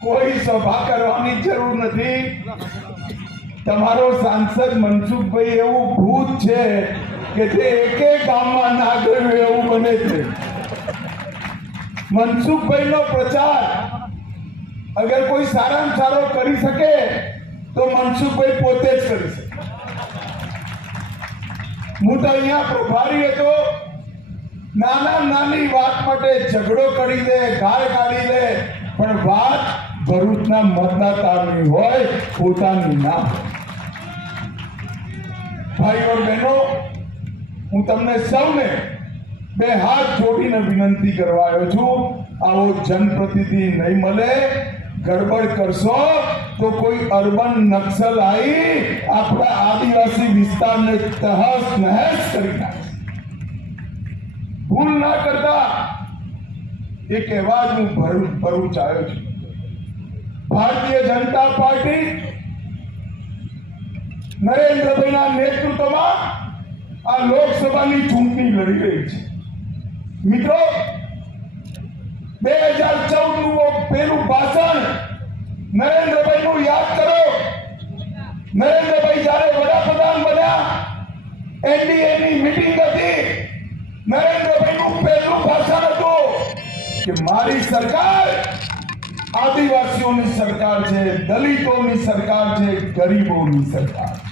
કોઈ સભા કરવાની જરૂર નથી। તમારો સાંસદ મનસુખભાઈ એવું ભૂત છે કે જે એકે ગામમાં ના ગયું એવું બને છે। મનસુખભાઈનો પ્રચાર અગર કોઈ સારામાં સારો કરી શકે તો મનસુખભાઈ પોતે જ કરી શકે। હું તો અહીંયા પ્રભારી હતો, નાની વાત માટે ઝઘડો કરી દે, ગાળ કાઢી દે, પણ વાત ભરૂચના મતદાતાની હોય, પોતાની ના। ભાઈઓ બહેનો, હું તમને સૌને બે હાથ જોડીને વિનંતી કરવા આવ્યો છું, આવો જનપ્રતિનિધિ નહીં મળે, ગડબડ કરશો તો કોઈ અર્બન નક્સલ આવી આપણા આદિવાસી વિસ્તારને તહસ નહેસ કરી નાખે। ભૂલ ના કરતા એ કહેવા જ હું ભરૂચ આવ્યો છું। ભારતીય જનતા પાર્ટી નરેન્દ્રભાઈના નેતૃત્વમાં આ લોકસભાની ચૂંટણી લડી રહી છે। મિત્રો, 2014 નું પેલું ભાષણ નરેન્દ્રભાઈનું યાદ કરો। નરેન્દ્રભાઈ જ્યારે વડાપ્રધાન બન્યા, એનડીએની મીટિંગ હતી, નરેન્દ્રભાઈનું પહેલું ભાષણ હતું કે મારી સરકાર આદિવાસીઓની સરકાર છે, દલિતોની સરકાર છે, ગરીબોની સરકાર છે।